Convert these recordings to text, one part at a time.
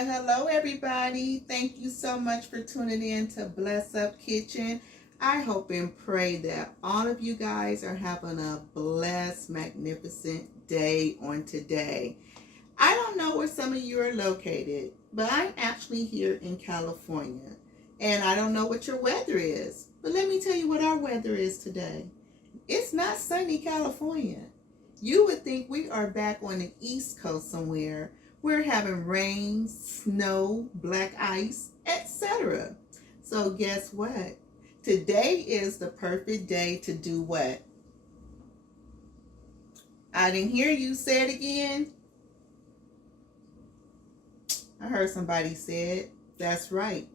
Well, hello everybody. Thank you so much for tuning in to Bless Up Kitchen. I hope and pray that all of you guys are having a blessed, magnificent day on today. I don't know where some of you are located, but I'm actually here in California. And I don't know what your weather is, but let me tell you what our weather is today. It's not sunny California. You would think we are back on the East Coast somewhere. We're having rain, snow, black ice, etc. So guess what? Today is the perfect day to do what? I didn't hear you say it again. I heard somebody say it. That's right.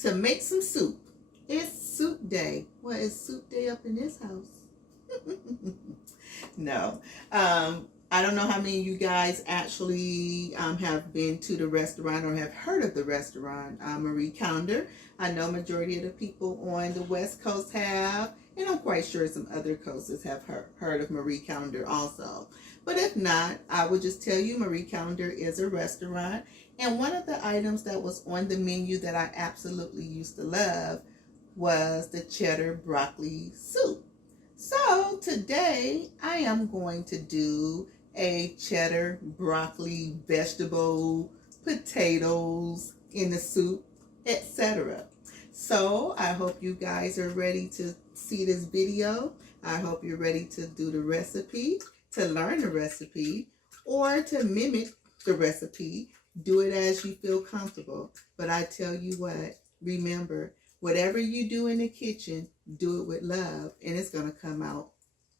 To make some soup. It's soup day. Well, it's soup day up in this house. No. I don't know how many of you guys actually have been to the restaurant or have heard of the restaurant Marie Calendar. I know majority of the people on the West Coast have, and I'm quite sure some other coasts have heard of Marie Calendar also. But if not, I would just tell you Marie Calendar is a restaurant, and one of the items that was on the menu that I absolutely used to love was the cheddar broccoli soup. So today I am going to do a cheddar broccoli vegetable, potatoes in the soup, etc. So I hope you guys are ready to see this video. I hope you're ready to do the recipe, to learn the recipe, or to mimic the recipe. Do it as you feel comfortable. But I tell you what, remember, whatever you do in the kitchen, do it with love, and it's going to come out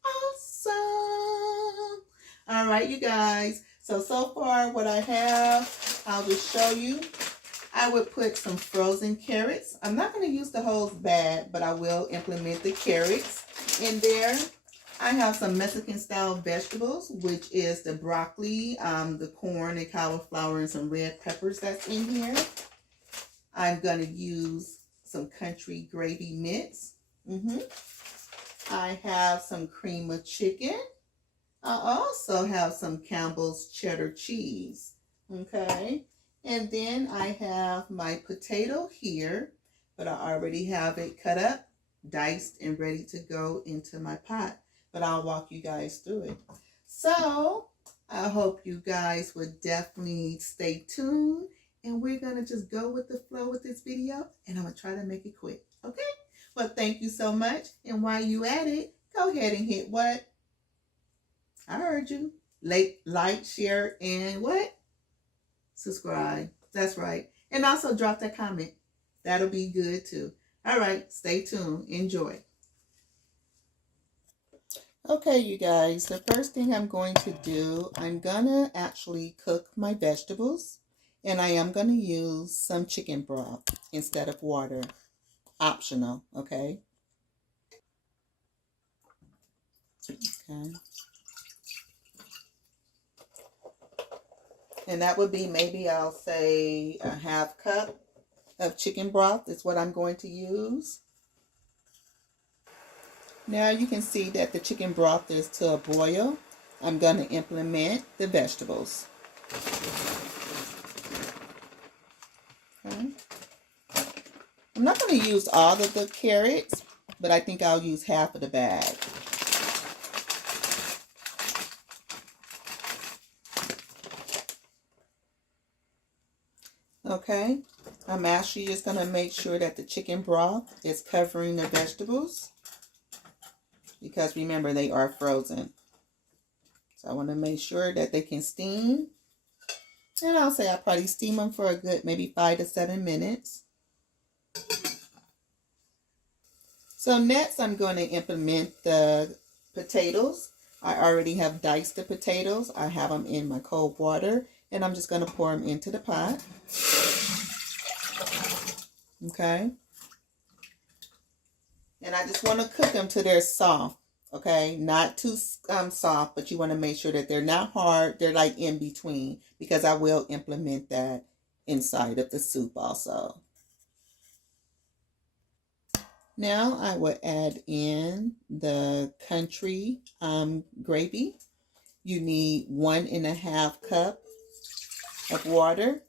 awesome. All right, you guys. So far what I have, I'll just show you. I would put some frozen carrots. I'm not going to use the whole bag, but I will implement the carrots in there. I have some Mexican style vegetables, which is the broccoli, the corn, the cauliflower, and some red peppers that's in here. I'm going to use some country gravy mix. I have some cream of chicken. I also have some Campbell's cheddar cheese. Okay. And then I have my potato here, but I already have it cut up, diced, and ready to go into my pot. But I'll walk you guys through it. So I hope you guys would definitely stay tuned. And we're going to just go with the flow with this video. And I'm going to try to make it quick. Okay? Well, thank you so much. And while you at it, go ahead and hit what? I heard you. Like, share, and what? Subscribe. That's right. And also drop that comment. That'll be good too. All right. Stay tuned. Enjoy. Okay, you guys. The first thing I'm going to do, I'm going to actually cook my vegetables. And I am going to use some chicken broth instead of water. Optional, okay? Okay. And that would be maybe, I'll say, a half cup of chicken broth is what I'm going to use. Now you can see that the chicken broth is to a boil. I'm going to implement the vegetables. Okay. I'm not going to use all of the carrots, but I think I'll use half of the bag. Okay, I'm actually just going to make sure that the chicken broth is covering the vegetables, because remember, they are frozen. So I want to make sure that they can steam. And I'll say I'll probably steam them for a good maybe 5 to 7 minutes. So next I'm going to implement the potatoes. I already have diced the potatoes. I have them in my cold water, and I'm just going to pour them into the pot. Okay. And I just want to cook them till they're soft. Okay, not too soft, but you want to make sure that they're not hard. They're like in between, because I will implement that inside of the soup also. Now I will add in the country gravy. You need 1.5 cups of water.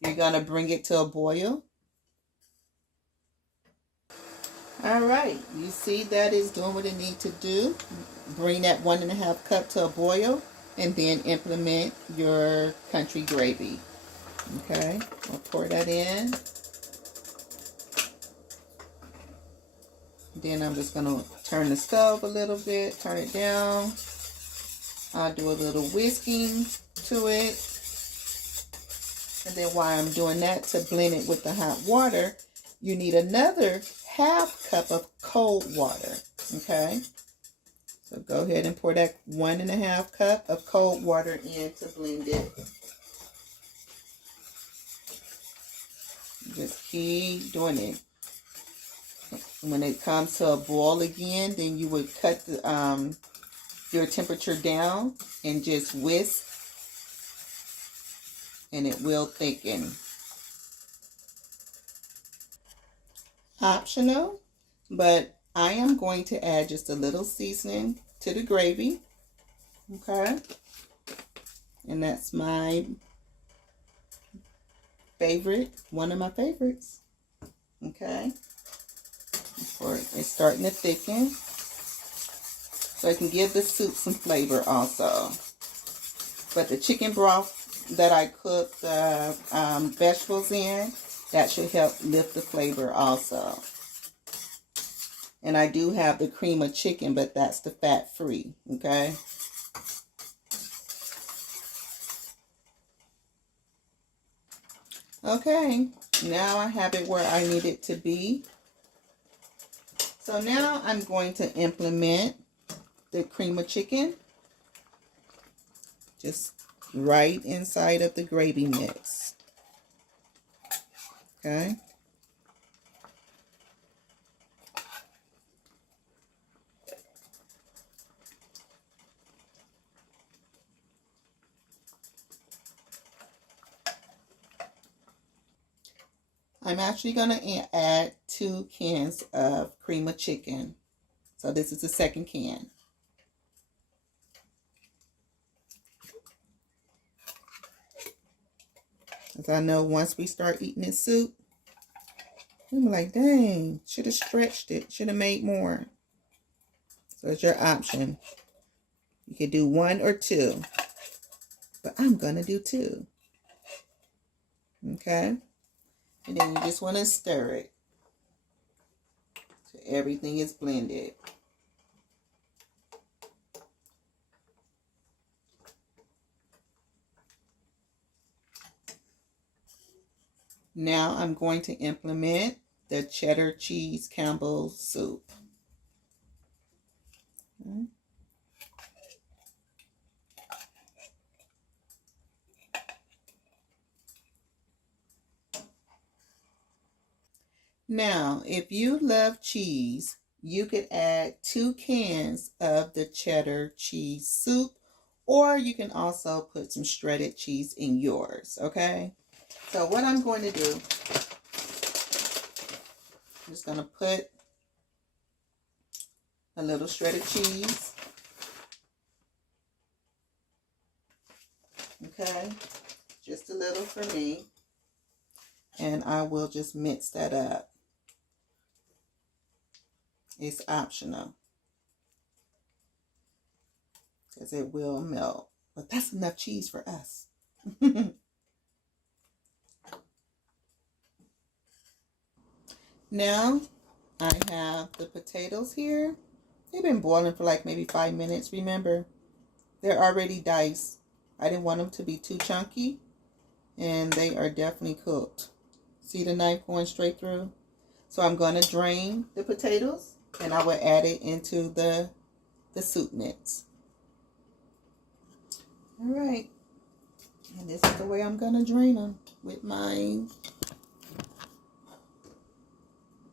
You're going to bring it to a boil. All right, you see that is doing what it needs to do. Bring that 1.5 cup to a boil and then implement your country gravy. Okay, I'll pour that in. Then I'm just going to turn the stove a little bit, turn it down. I'll do a little whisking to it. And then while I'm doing that, to blend it with the hot water, you need another 1/2 cup of cold water. Okay? So go ahead and pour that 1.5 cup of cold water in to blend it. Just keep doing it. When it comes to a boil again, then you would cut the, your temperature down and just whisk, and it will thicken. Optional, but I am going to add just a little seasoning to the gravy. Okay, and that's my favorite, one of my favorites. Okay, before it's starting to thicken, so it can give the soup some flavor also. But the chicken broth that I cooked the vegetables in, that should help lift the flavor also. And I do have the cream of chicken, but that's the fat-free, okay? Okay, now I have it where I need it to be. So now I'm going to implement the cream of chicken just right inside of the gravy mix. Okay. I'm actually going to add 2 cans of cream of chicken. So this is the second can. As I know, once we start eating this soup, I'm like, dang, should have stretched it, should have made more. So it's your option. You could do 1 or 2, but I'm going to do 2. Okay? And then you just want to stir it so everything is blended. Now I'm going to implement the cheddar cheese Campbell soup. Okay. Now, if you love cheese, you could add 2 cans of the cheddar cheese soup, or you can also put some shredded cheese in yours, okay? So what I'm going to do, I'm just going to put a little shredded cheese, okay? Just a little for me, and I will just mix that up. It's optional because it will melt, but that's enough cheese for us. Now I have the potatoes here. They've been boiling for like maybe 5 minutes. Remember, they're already diced. I didn't want them to be too chunky, and they are definitely cooked. See the knife going straight through? So I'm going to drain the potatoes, and I will add it into the soup mix. All right, and this is the way I'm going to drain them with my,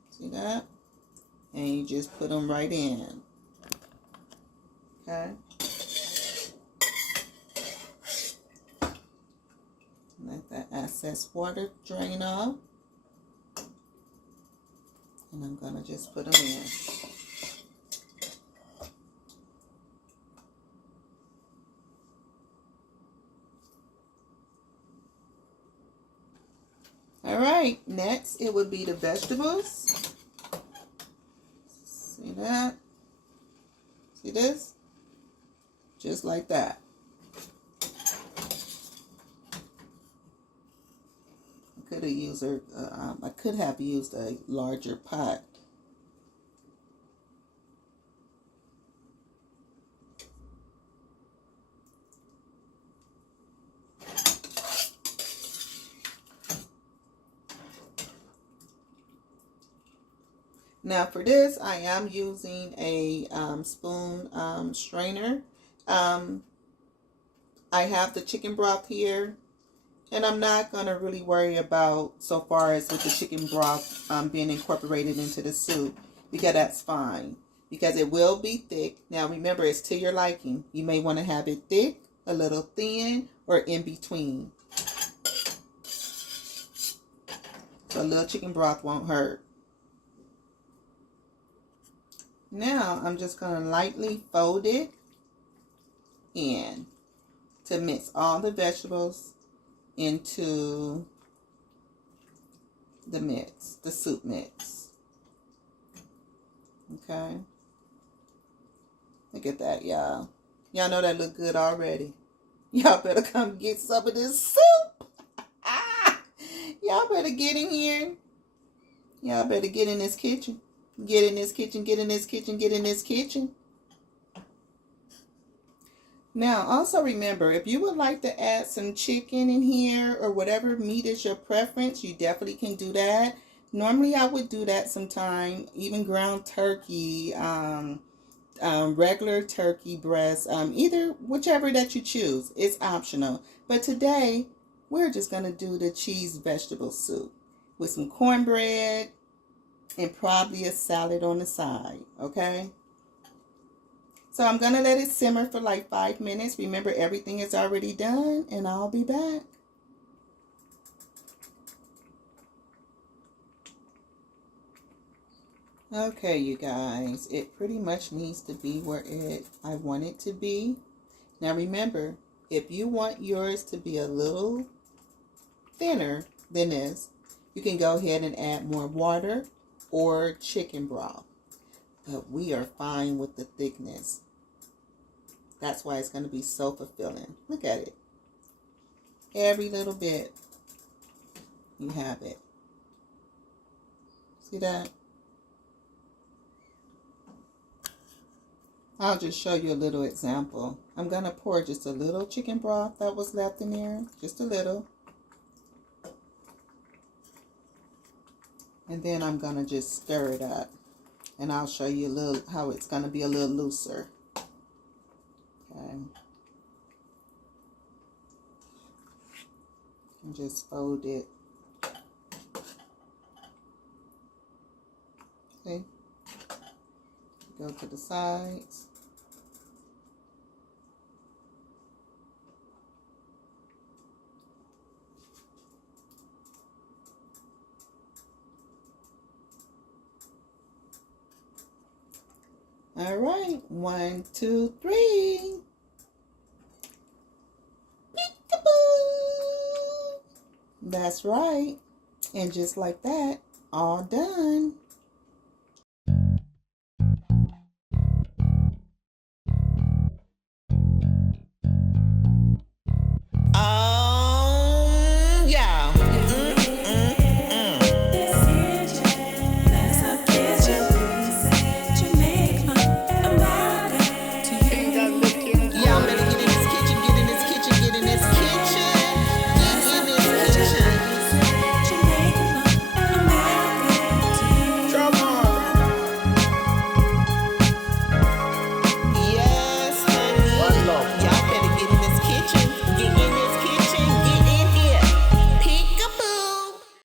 see that? And you just put them right in, okay? Let that excess water drain off. And I'm going to just put them in. right, next it would be the vegetables. See that? See this? Just like that. I could have used a larger pot. Now for this, I am using a spoon strainer. I have the chicken broth here. And I'm not going to really worry about so far as with the chicken broth being incorporated into the soup, because that's fine. Because it will be thick. Now remember, it's to your liking. You may want to have it thick, a little thin, or in between. So a little chicken broth won't hurt. Now I'm just going to lightly fold it in to mix all the vegetables into the mix, the soup mix. Okay. Look at that, y'all. Y'all know that look good already. Y'all better come get some of this soup. Y'all better get in here. Y'all better get in this kitchen. Get in this kitchen, get in this kitchen, get in this kitchen. Now, also remember, if you would like to add some chicken in here or whatever meat is your preference, you definitely can do that. Normally, I would do that sometime, even ground turkey, regular turkey breast, either whichever that you choose. It's optional. But today, we're just going to do the cheese vegetable soup with some cornbread and probably a salad on the side, okay? So I'm going to let it simmer for like 5 minutes. Remember, everything is already done, and I'll be back. Okay, you guys, it pretty much needs to be where I want it to be. Now remember, if you want yours to be a little thinner than this, you can go ahead and add more water or chicken broth. But we are fine with the thickness. That's why it's going to be so fulfilling. Look at it. Every little bit. You have it. See that? I'll just show you a little example. I'm going to pour just a little chicken broth that was left in there. Just a little. And then I'm going to just stir it up. And I'll show you a little how it's going to be a little looser. Okay. And just fold it. Okay. Go to the sides. All right, 1, 2, 3. Peekaboo! That's right. And just like that, all done.